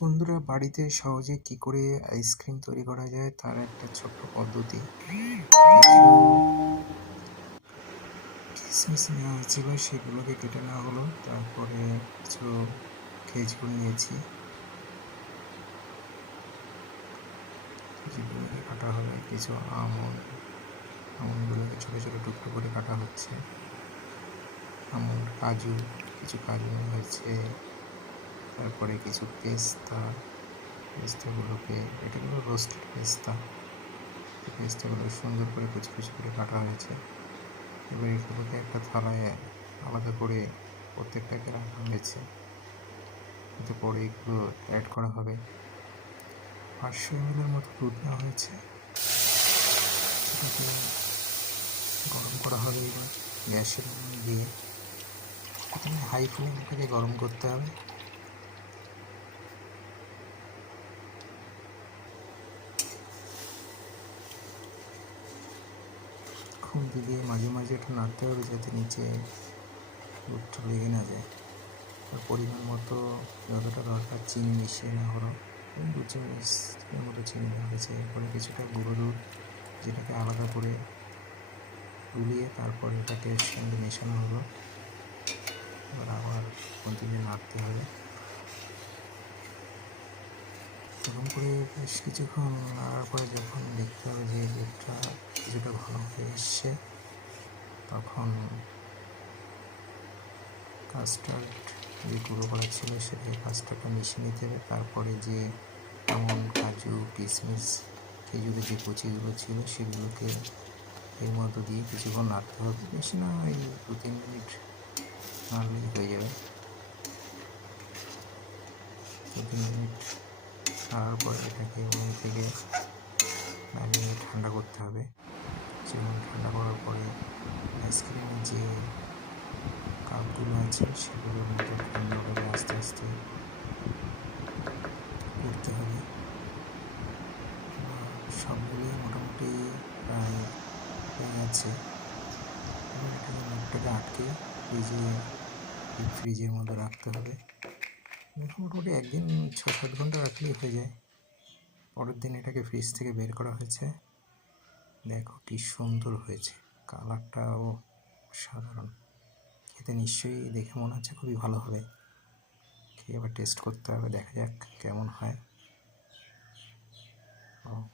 বন্ধুরা, বাড়িতে সহজে কি করে আইসক্রিম তৈরি করা যায় তার একটা ছোট্ট পদ্ধতি। কিছু কিশমিশ নেওয়া হয়েছিল, সেগুলোকে কেটে নেওয়া হলো। তারপরে কিছু খেজুর নিয়েছি, খেজুরগুলোকে কাটা হবে। কিছু আমন্ডগুলোকে ছোটো ছোটো টুকরো করে কাটা হচ্ছে। কিছু কাজু নেওয়া হয়েছে। তারপরে কিছু পেস্তাগুলোকে, এটা হলো রোস্টেড পেস্তাগুলো সুন্দর করে কুচি কুচি করে কাটা হয়েছে। এবার এগুলোকে একটা থালায় আলাদা করে প্রত্যেকটাকে রাখা হয়েছে। এতে পরে এগুলো অ্যাড করা হবে। 500 ml মতো দুধ নেওয়া হয়েছে, সেটাকে গরম করা হবে। এবার গ্যাসের দিয়ে প্রথমে হাই ফ্লেমটাকে গরম করতে হবে। খুন্তি দিয়ে মাঝে মাঝে এটা নাড়তে হবে যাতে নিচে দুধটা লেগে না যায়। আর পরিমাণ মতো যতটা দরকার চিনি মিশিয়ে নেওয়া হলো। 2 চামচের মতো চিনি দেওয়া হয়েছে। এরপরে কিছুটা গুঁড়ো দুধ, যেটাকে আলাদা করে গুলিয়ে তারপর এটাকে এর সঙ্গে মেশানো হলো। এবার আবার কন্টিনিউ নাড়তে হবে। এরকম করে বেশ কিছুক্ষণ নাড়ার পরে যখন দেখতে হবে যে দুধটা কিছুটা ঘন হয়ে এসছে, তখন কাস্টার্ড যে গুঁড়ো করা ছিল সেটাকে কাস্টার্ডটা মিশিয়ে নিতে হবে। তারপরে যে কাজু, কিশমিশ, খেজুরের যে কচিগুলো ছিল সেগুলোকে এর মধ্যে দিয়ে কিছুক্ষণ নাড়তে হবে। বেশি না, এই 2-3 মিনিট নাড়লেই হয়ে যাবে। 2-3 মিনিট নাড়ার পরে এটাকে ওভেন থেকে নামিয়ে ঠান্ডা করতে হবে। কিছুক্ষণ ঠান্ডা করার পরে আইসক্রিমের যে কাপগুলো আছে সেগুলোর মধ্যে অন্যভাবে আস্তে আস্তে করতে হবে। সবগুলোই মোটামুটি প্রায় হয়ে গেছে। এবার এটাকে মুখটাকে আটকে ফ্রিজের মধ্যে রাখতে হবে। মোটামুটি একদিন 6-7 ঘন্টা রাখলেই হয়ে যায়। পরের দিন এটাকে ফ্রিজ থেকে বের করা হয়েছে। দেখো কি সুন্দর হয়েছে, কালারটাও সাধারণ। খেতে নিশ্চয়ই দেখে মনে হচ্ছে খুবই ভালো হবে। খেয়ে আবার টেস্ট করতে হবে, দেখা যাক কেমন হয়।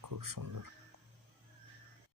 খুব সুন্দর।